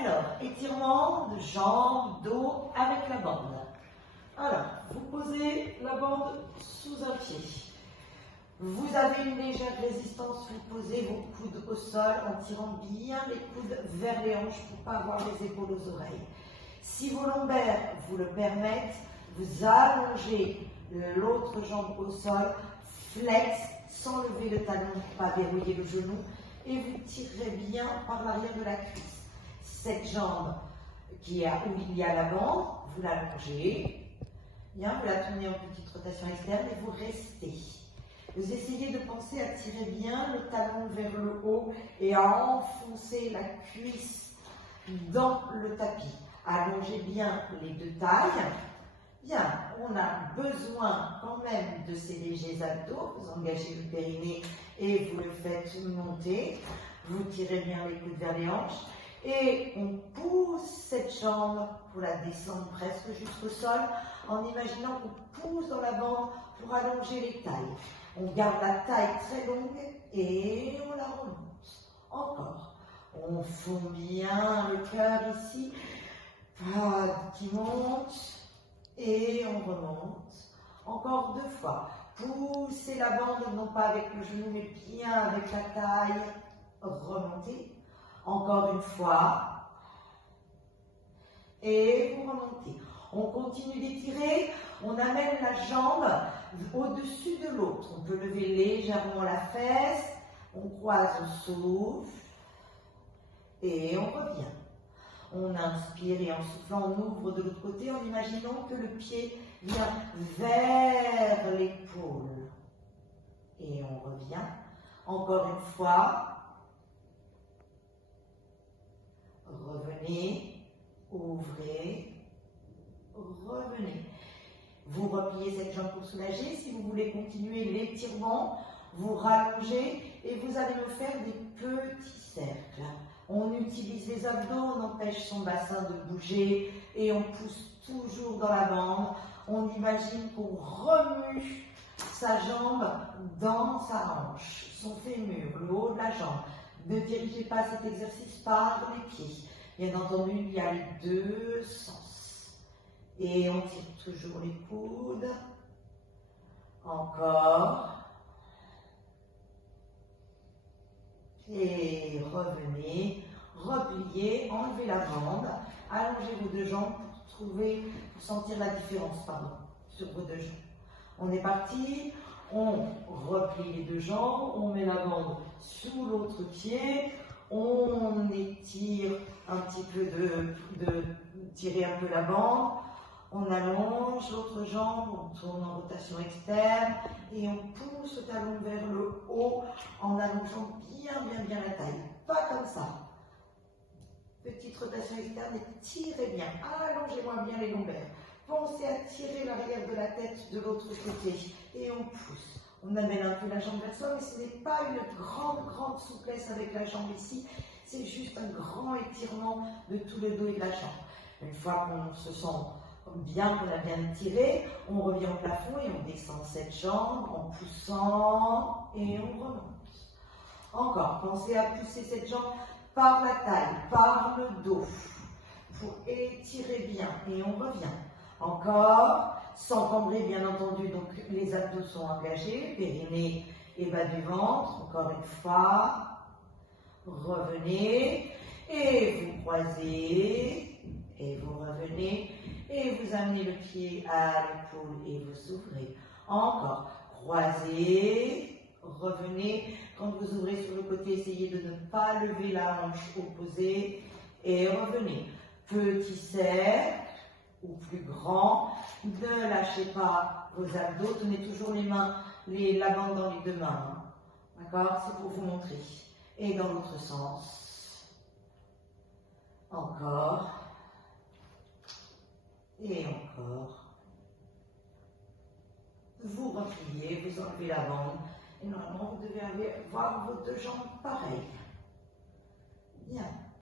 Alors, étirement de jambes, dos avec la bande. Alors, vous posez la bande sous un pied. Vous avez une légère résistance, vous posez vos coudes au sol en tirant bien les coudes vers les hanches pour ne pas avoir les épaules aux oreilles. Si vos lombaires vous le permettent, vous allongez l'autre jambe au sol, flex, sans lever le talon pour ne pas verrouiller le genou, et vous tirez bien par l'arrière de la cuisse. Cette jambe où il y a la bande, vous l'allongez, bien, vous la tournez en petite rotation externe et vous restez. Vous essayez de penser à tirer bien le talon vers le haut et à enfoncer la cuisse dans le tapis. Allongez bien les deux tailles. Bien, on a besoin quand même de ces légers abdos. Vous engagez le périnée et vous le faites monter. Vous tirez bien les coudes vers les hanches. Et on pousse cette jambe pour la descendre presque jusqu'au sol en imaginant qu'on pousse dans la bande pour allonger les tailles. On garde la taille très longue et on la remonte. Encore. On fond bien le cœur ici. Qui monte et on remonte. Encore 2 fois. Poussez la bande, non pas avec le genou, mais bien avec la taille. Remontez. Encore une fois. Et vous remontez. On continue d'étirer. On amène la jambe au-dessus de l'autre. On peut lever légèrement la fesse. On croise, on souffle. Et on revient. On inspire et en soufflant, on ouvre de l'autre côté en imaginant que le pied vient vers l'épaule. Et on revient. Encore une fois. Revenez, ouvrez, revenez. Vous repliez cette jambe pour soulager. Si vous voulez continuer l'étirement, vous rallongez et vous allez me faire des petits cercles. On utilise les abdos, on empêche son bassin de bouger et on pousse toujours dans la bande. On imagine qu'on remue sa jambe dans sa hanche, son fémur, le haut de la jambe. Ne dirigez pas cet exercice par les pieds. Bien entendu, il y a les deux sens. Et on tire toujours les coudes. Encore. Et revenez, repliez, enlevez la bande, allongez vos deux jambes pour sentir la différence, sur vos deux jambes. On est parti, on replie les deux jambes, on met la bande sous l'autre pied, on étire un petit peu tirer un peu la bande, on allonge l'autre jambe, on tourne en rotation externe et on pousse le talon vers le haut en allongeant bien la taille. Pas comme ça. Petite rotation externe et tirez bien. Allongez-moi bien les lombaires. Pensez à tirer l'arrière de la tête de l'autre côté et on pousse. On amène un peu la jambe vers soi, mais ce n'est pas une grande souplesse avec la jambe ici. C'est juste un grand étirement de tout le dos et de la jambe. Une fois qu'on se sent bien, qu'on a bien tiré, on revient au plafond et on descend cette jambe en poussant et on remonte. Encore, pensez à pousser cette jambe par la taille, par le dos, pour étirer bien et on revient. Encore, sans cambrer bien entendu, donc les abdos sont engagés, périnée et bas du ventre. Encore une fois, revenez et vous croisez et vous revenez et vous amenez le pied à l'épaule et vous ouvrez. Encore, croisez. Revenez, quand vous ouvrez sur le côté, essayez de ne pas lever la hanche opposée et revenez. Petit cercle ou plus grand, ne lâchez pas vos abdos, tenez toujours les mains, la bande dans les deux mains. D'accord? C'est pour vous montrer. Et dans l'autre sens. Encore. Et encore. Vous repliez, vous enlevez la bande. Et normalement, vous devez avoir vos deux jambes pareilles. Bien.